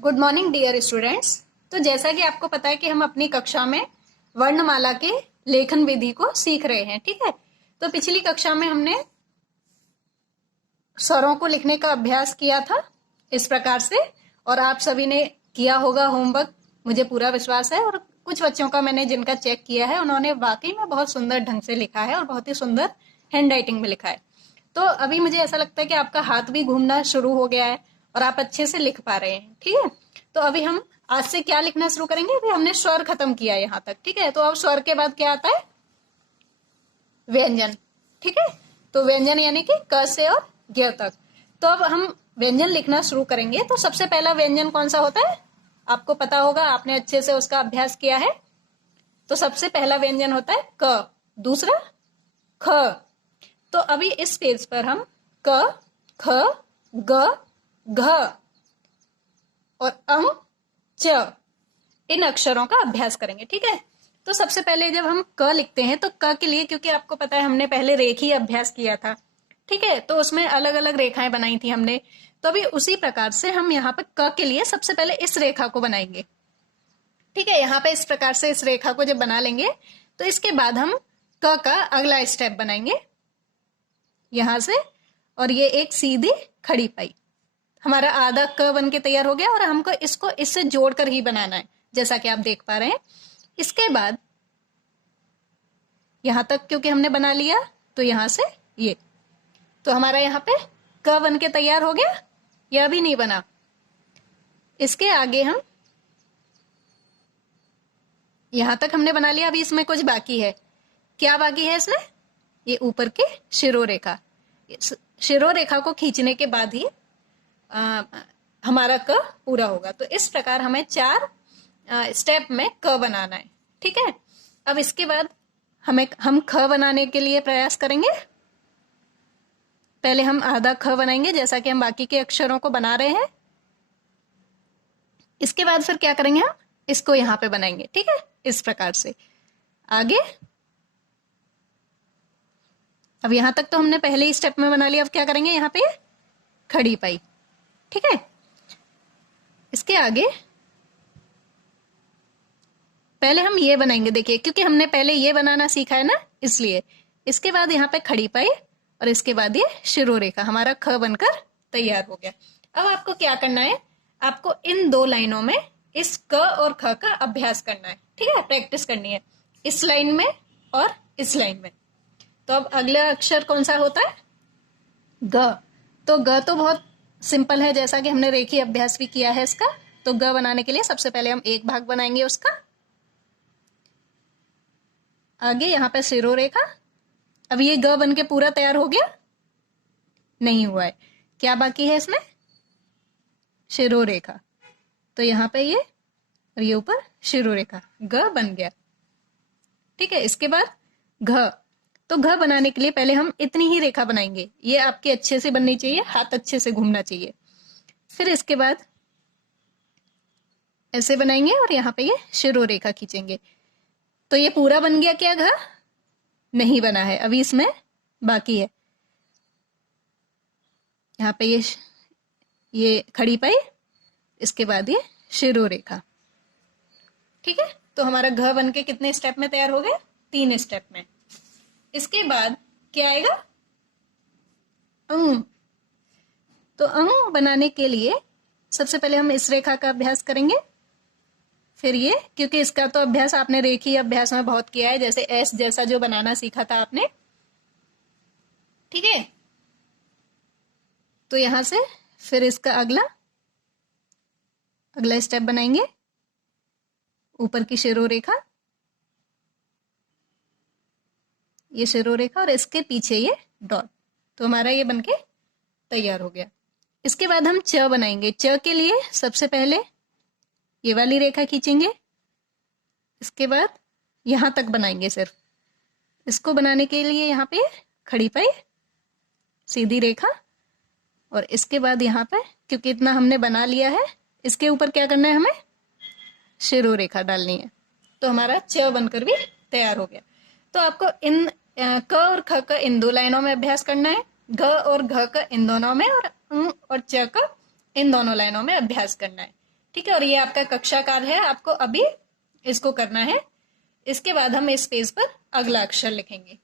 Good morning dear students. तो जैसा कि आपको पता है कि हम अपनी कक्षा में वर्णमाला के लेखन विधि को सीख रहे हैं, ठीक है। तो पिछली कक्षा में हमने स्वरों को लिखने का अभ्यास किया था इस प्रकार से, और आप सभी ने किया होगा होमवर्क, मुझे पूरा विश्वास है। और कुछ बच्चों का मैंने जिनका चेक किया है उन्होंने वाकई में बहुत सुंदर ढंग से लिखा है और बहुत ही सुंदर हैंड राइटिंग में लिखा है। तो अभी मुझे ऐसा लगता है कि आपका हाथ भी घूमना शुरू हो गया है और आप अच्छे से लिख पा रहे हैं, ठीक है। तो अभी हम आज से क्या लिखना शुरू करेंगे। अभी हमने स्वर खत्म किया है यहाँ तक, ठीक है। तो अब स्वर के बाद क्या आता है? व्यंजन, ठीक है। तो व्यंजन यानी कि क से और ज्ञ तक। तो अब हम व्यंजन लिखना शुरू करेंगे। तो सबसे पहला व्यंजन कौन सा होता है आपको पता होगा, आपने अच्छे से उसका अभ्यास किया है। तो सबसे पहला व्यंजन होता है क, दूसरा ख। तो अभी इस पेज पर हम क, ख, ग, घ और अं, च इन अक्षरों का अभ्यास करेंगे, ठीक है। तो सबसे पहले जब हम क लिखते हैं तो क के लिए, क्योंकि आपको पता है हमने पहले रेखीय अभ्यास किया था, ठीक है, तो उसमें अलग अलग रेखाएं बनाई थी हमने। तो अभी उसी प्रकार से हम यहाँ पे क के लिए सबसे पहले इस रेखा को बनाएंगे, ठीक है। यहाँ पे इस प्रकार से इस रेखा को जब बना लेंगे तो इसके बाद हम क का अगला स्टेप बनाएंगे यहां से, और ये एक सीधी खड़ी पाई। हमारा आधा क बन के तैयार हो गया और हमको इसको इससे जोड़कर ही बनाना है, जैसा कि आप देख पा रहे हैं। इसके बाद यहां तक क्योंकि हमने बना लिया तो यहां से ये, तो हमारा यहाँ पे क बन के तैयार हो गया। यह भी नहीं बना। इसके आगे हम यहां तक हमने बना लिया। अभी इसमें कुछ बाकी है। क्या बाकी है इसमें? ये ऊपर की शिरोरेखा। शिरोरेखा को खींचने के बाद ही हमारा क पूरा होगा। तो इस प्रकार हमें 4 स्टेप में क बनाना है, ठीक है। अब इसके बाद हम ख बनाने के लिए प्रयास करेंगे। पहले हम आधा ख बनाएंगे जैसा कि हम बाकी के अक्षरों को बना रहे हैं। इसके बाद फिर क्या करेंगे, हम इसको यहाँ पे बनाएंगे, ठीक है, इस प्रकार से आगे। अब यहां तक तो हमने पहले ही स्टेप में बना लिया। अब क्या करेंगे, यहाँ पे खड़ी पाई, ठीक है। इसके आगे पहले हम ये बनाएंगे, देखिए, क्योंकि हमने पहले ये बनाना सीखा है ना, इसलिए। इसके बाद यहाँ पे खड़ी पाई और इसके बाद ये शिरोरेखा, हमारा ख बनकर तैयार हो गया। अब आपको क्या करना है, आपको इन 2 लाइनों में इस क और ख का अभ्यास करना है, ठीक है, प्रैक्टिस करनी है, इस लाइन में और इस लाइन में। तो अब अगला अक्षर कौन सा होता है? ग। तो ग तो बहुत सिंपल है, जैसा कि हमने रेखीय अभ्यास भी किया है इसका। तो ग बनाने के लिए सबसे पहले हम एक भाग बनाएंगे उसका। आगे यहाँ पे शिरोरेखा। अब ये ग बन के पूरा तैयार हो गया? नहीं हुआ है। क्या बाकी है इसमें? शिरोरेखा। तो यहाँ पे ये और ये ऊपर शिरोरेखा, ग बन गया, ठीक है। इसके बाद घ। तो घ बनाने के लिए पहले हम इतनी ही रेखा बनाएंगे। ये आपके अच्छे से बननी चाहिए, हाथ अच्छे से घूमना चाहिए। फिर इसके बाद ऐसे बनाएंगे और यहाँ पे ये शिरोरेखा खींचेंगे। तो ये पूरा बन गया क्या? घ नहीं बना है, अभी इसमें बाकी है। यहाँ पे ये खड़ी पाई, इसके बाद ये शिरोरेखा, ठीक है। तो हमारा घ बन के कितने स्टेप में तैयार हो गए? 3 स्टेप में। इसके बाद क्या आएगा? अंग। तो अंग बनाने के लिए सबसे पहले हम इस रेखा का अभ्यास करेंगे। फिर ये, क्योंकि इसका तो अभ्यास आपने रेखीय अभ्यास में बहुत किया है, जैसे एस जैसा जो बनाना सीखा था आपने, ठीक है। तो यहां से फिर इसका अगला स्टेप बनाएंगे, ऊपर की शिरोरेखा, ये शिरोरेखा और इसके पीछे ये डॉट। तो हमारा ये बनके तैयार हो गया। इसके बाद हम च बनाएंगे। च के लिए सबसे पहले ये वाली रेखा खींचेंगे। इसके बाद यहां तक बनाएंगे सिर्फ। इसको बनाने के लिए यहाँ पे खड़ी पाई, सीधी रेखा, और इसके बाद यहाँ पे क्योंकि इतना हमने बना लिया है, इसके ऊपर क्या करना है, हमें शिरोरेखा डालनी है। तो हमारा च बनकर भी तैयार हो गया। तो आपको इन क और ख का इन 2 लाइनों में अभ्यास करना है, घ और घ का इन दोनों में, और च का इन दोनों लाइनों में अभ्यास करना है, ठीक है, और ये आपका कक्षा काल है, आपको अभी इसको करना है। इसके बाद हम इस पेज पर अगला अक्षर लिखेंगे।